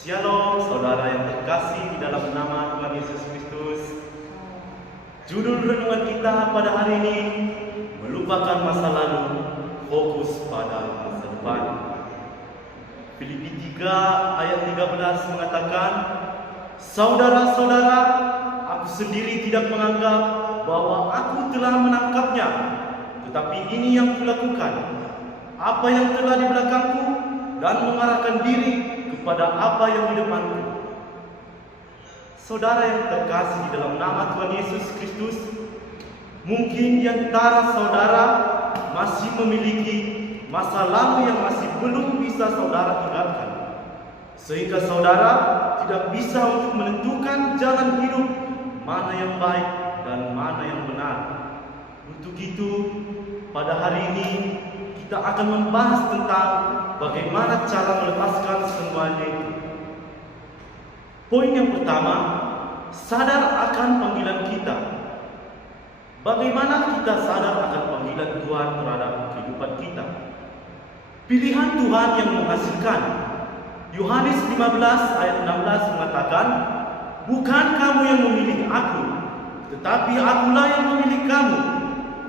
Shalom saudara yang terkasih di dalam nama Tuhan Yesus Kristus. Judul renungan kita pada hari ini, melupakan masa lalu, fokus pada masa depan. Filipi 3 ayat 13 mengatakan, "Saudara-saudara, aku sendiri tidak menganggap bahwa aku telah menangkapnya, tetapi ini yang kulakukan, apa yang telah di belakangku, dan mengarahkan diri kepada apa yang di depanku." Saudara yang terkasih di dalam nama Tuhan Yesus Kristus, mungkin di antara saudara masih memiliki masa lalu yang masih belum bisa saudara tinggalkan, sehingga saudara tidak bisa untuk menentukan jalan hidup mana yang baik dan mana yang benar. Untuk itu, pada hari ini kita akan membahas tentang bagaimana cara melepaskan semuanya itu. Poin yang pertama, sadar akan panggilan kita. Bagaimana kita sadar akan panggilan Tuhan terhadap kehidupan kita? Pilihan Tuhan yang menghasilkan. Yohanes 15 ayat 16 mengatakan, "Bukan kamu yang memilih aku, tetapi akulah yang memilih kamu.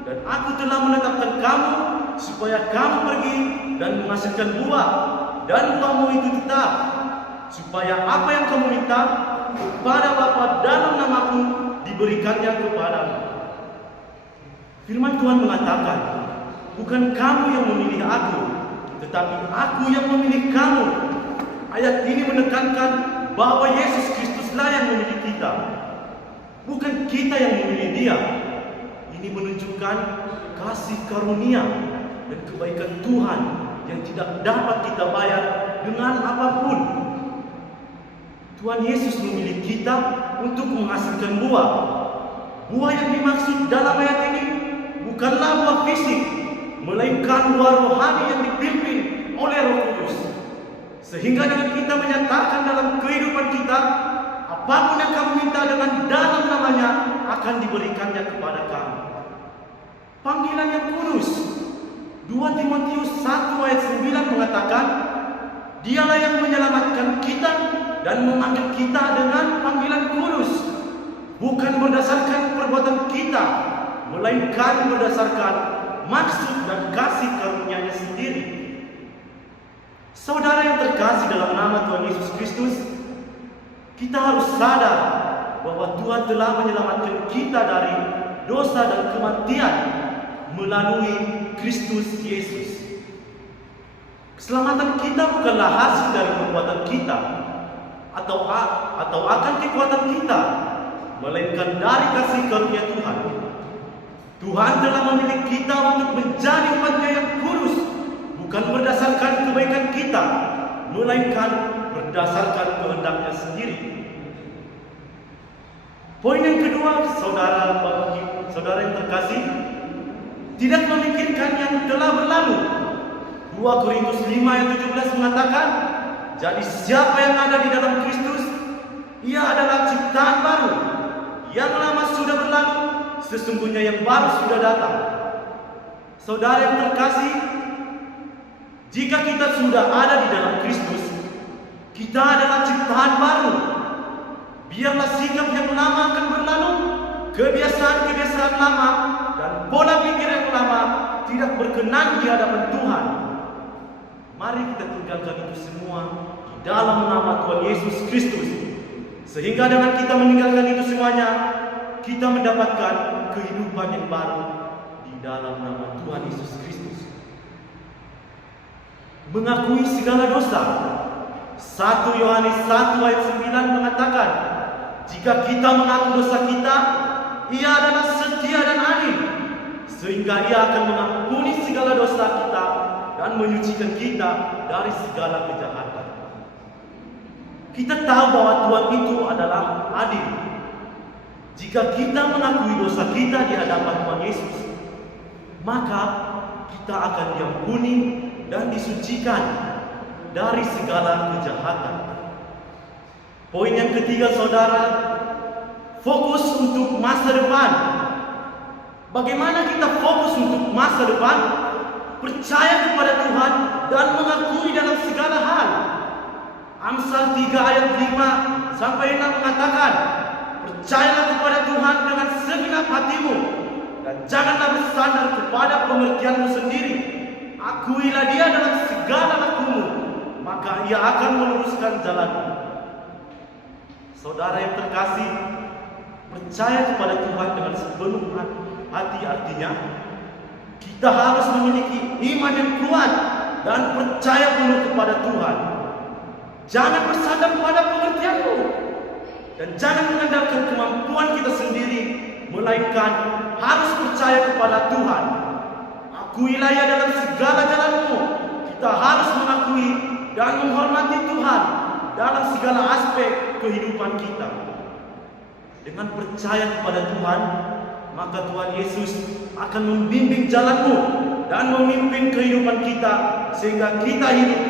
Dan aku telah menetapkan kamu supaya kamu pergi dan menghasilkan buah, dan buahmu itu tetap, supaya apa yang kamu minta kepada Bapa dalam namaku diberikannya kepadamu." Firman Tuhan mengatakan, bukan kamu yang memilih aku, tetapi aku yang memilih kamu. Ayat ini menekankan bahwa Yesus Kristuslah yang memilih kita, bukan kita yang memilih Dia. Ini menunjukkan kasih karunia dan kebaikan Tuhan yang tidak dapat kita bayar dengan apapun. Tuhan Yesus memilih kita untuk menghasilkan buah. Buah yang dimaksud dalam ayat ini bukanlah buah fisik, melainkan buah rohani yang dipimpin oleh Roh Kudus. Sehingga dengan kita menyatakan dalam kehidupan kita, apapun yang kamu minta dengan dalam namanya akan diberikannya kepada kamu. Panggilan yang kudus. 2 Timotius 1 ayat 9 mengatakan, Dialah yang menyelamatkan kita dan memanggil kita dengan panggilan kudus, bukan berdasarkan perbuatan kita, melainkan berdasarkan maksud dan kasih karunia-Nya sendiri. Saudara yang terkasih dalam nama Tuhan Yesus Kristus, kita harus sadar bahwa Tuhan telah menyelamatkan kita dari dosa dan kematian melalui Kristus Yesus. Keselamatan kita bukanlah hasil dari perbuatan kita atau akan kekuatan kita, melainkan dari kasih karunia Tuhan. Tuhan telah memilih kita untuk menjadi umat-Nya yang kudus, bukan berdasarkan kebaikan kita, melainkan berdasarkan kehendak-Nya sendiri. Poin yang kedua, saudara yang terkasih, tidak memikirkan yang telah berlalu. 2 Korintus 5 ayat 17 mengatakan, "Jadi siapa yang ada di dalam Kristus, ia adalah ciptaan baru. Yang lama sudah berlalu, sesungguhnya yang baru sudah datang." Saudara yang terkasih, jika kita sudah ada di dalam Kristus, kita adalah ciptaan baru. Biarlah sikap yang lama akan berlalu, kebiasaan-kebiasaan lama dan pola pikir yang lama tidak berkenan di hadapan Tuhan. Mari kita tinggalkan itu semua di dalam nama Tuhan Yesus Kristus, sehingga dengan kita meninggalkan itu semuanya, kita mendapatkan kehidupan yang baru di dalam nama Tuhan Yesus Kristus. Mengakui segala dosa. 1 Yohanes 1 ayat 9 mengatakan, "Jika kita mengaku dosa kita, Ia adalah setia dan adil, sehingga Ia akan mengampuni segala dosa kita dan menyucikan kita dari segala kejahatan." Kita tahu bahwa Tuhan itu adalah adil. Jika kita mengakui dosa kita di hadapan Tuhan Yesus, maka kita akan diampuni dan disucikan dari segala kejahatan. Poin yang ketiga, saudara, fokus untuk masa depan. Bagaimana kita fokus untuk masa depan? Percaya kepada Tuhan dan mengakui dalam segala hal. Amsal 3 ayat 5 sampai 6 mengatakan, percayalah kepada Tuhan dengan segenap hatimu dan janganlah bersandar kepada pengertianmu sendiri. Akuilah Dia dalam segala lakumu, maka Ia akan meluruskan jalanmu. Saudara yang terkasih, percaya kepada Tuhan dengan sepenuh hati artinya kita harus memiliki iman yang kuat dan percaya penuh kepada Tuhan. Jangan bersandar pada pengertianmu dan jangan mengandalkan kemampuan kita sendiri, melainkan harus percaya kepada Tuhan. Akuilah Ia dalam segala jalanmu. Kita harus mengakui dan menghormati Tuhan dalam segala aspek kehidupan kita. Dengan percaya kepada Tuhan, maka Tuhan Yesus akan membimbing jalanmu dan memimpin kehidupan kita sehingga kita hidup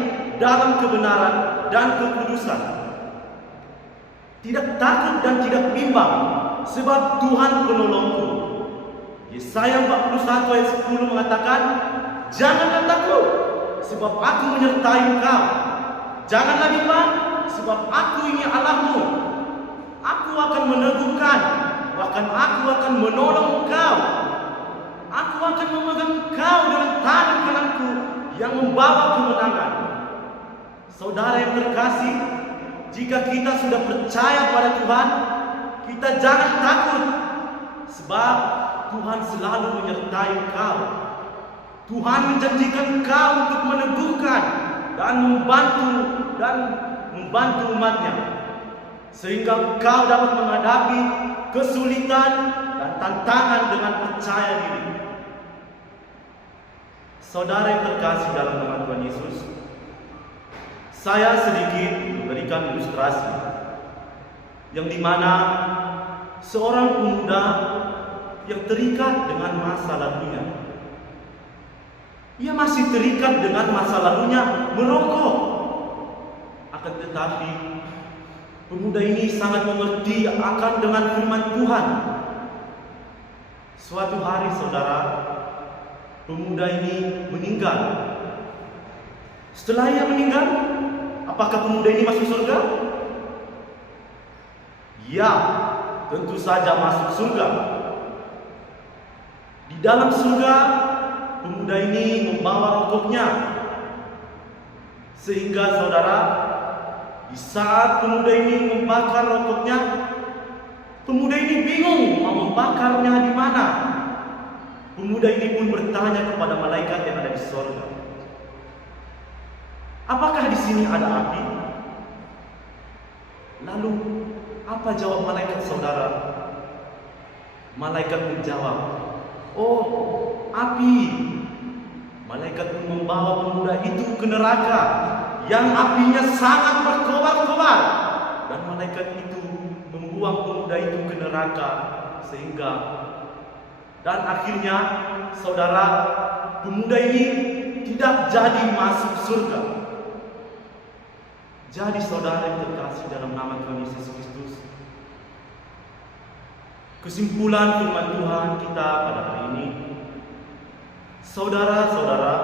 dalam kebenaran dan kekudusan. Tidak takut dan tidak bimbang, sebab Tuhan penolongku. Yesaya 41 ayat 10 mengatakan, janganlah takut, sebab aku menyertai engkau. Janganlah bimbang, sebab aku ini Allahmu. Aku akan meneguhkan, bahkan aku akan menolong engkau. Aku akan memegang engkau dengan tangan kananku yang membawa kemenangan. Saudara yang terkasih, jika kita sudah percaya pada Tuhan, kita jangan takut, sebab Tuhan selalu menyertai engkau. Tuhan menjanjikan engkau untuk meneguhkan dan membantu umatnya, sehingga engkau dapat menghadapi kesulitan dan tantangan dengan percaya diri. Saudara yang terkasih dalam nama Tuhan Yesus, saya sedikit memberikan ilustrasi yang dimana seorang pemuda yang terikat dengan masa lalunya. Ia masih terikat dengan masa lalunya merokok. Akan tetapi pemuda ini sangat mengerti akan dengan firman Tuhan. Suatu hari saudara, pemuda ini meninggal. Setelah ia meninggal, apakah pemuda ini masuk surga? Ya, tentu saja masuk surga. Di dalam surga, pemuda ini membawa rokoknya. Sehingga saudara, di saat pemuda ini membakar rokoknya, pemuda ini bingung mau membakarnya di mana. Pemuda ini pun bertanya kepada malaikat yang ada di surga, apakah di sini ada api? Lalu apa jawab malaikat saudara? Malaikat menjawab, oh, api. Malaikat pun membawa pemuda itu ke neraka yang apinya sangat berkobar-kobar, dan malaikat itu membuang pemuda itu ke neraka dan akhirnya saudara, pemuda ini tidak jadi masuk surga. Jadi saudara yang terkasih dalam nama Tuhan Yesus Kristus, kesimpulan firman Tuhan kita pada hari ini, saudara-saudara,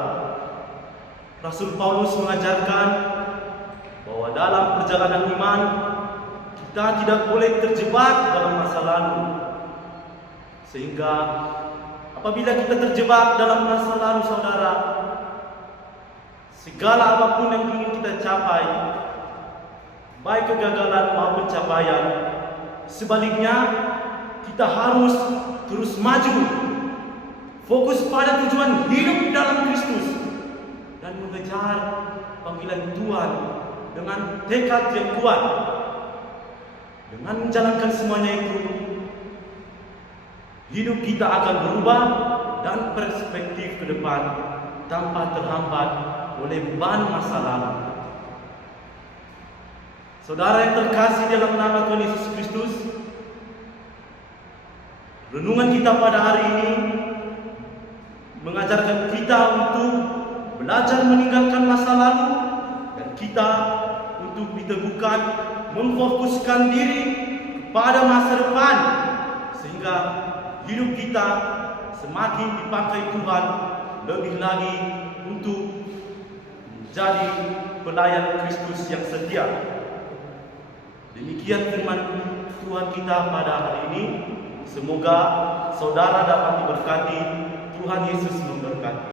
Rasul Paulus mengajarkan bahwa dalam perjalanan iman kita tidak boleh terjebak dalam masa lalu. Sehingga apabila kita terjebak dalam masa lalu saudara, segala apapun yang ingin kita capai, baik kegagalan maupun pencapaian, sebaliknya kita harus terus maju, fokus pada tujuan hidup dalam Kristus, dan mengejar panggilan Tuhan dengan tekad yang kuat. Dengan menjalankan semuanya itu, hidup kita akan berubah dan perspektif ke depan tanpa terhambat oleh beban masa lalu. Saudara yang terkasih dalam nama Tuhan Yesus Kristus, renungan kita pada hari ini mengajarkan kita untuk belajar meninggalkan masa lalu, dan kita untuk diteguhkan memfokuskan diri kepada masa depan, sehingga hidup kita semakin dipakai Tuhan lebih lagi untuk menjadi pelayan Kristus yang setia. Demikian firman Tuhan kita pada hari ini. Semoga saudara dapat diberkati. Tuhan Yesus memberkati.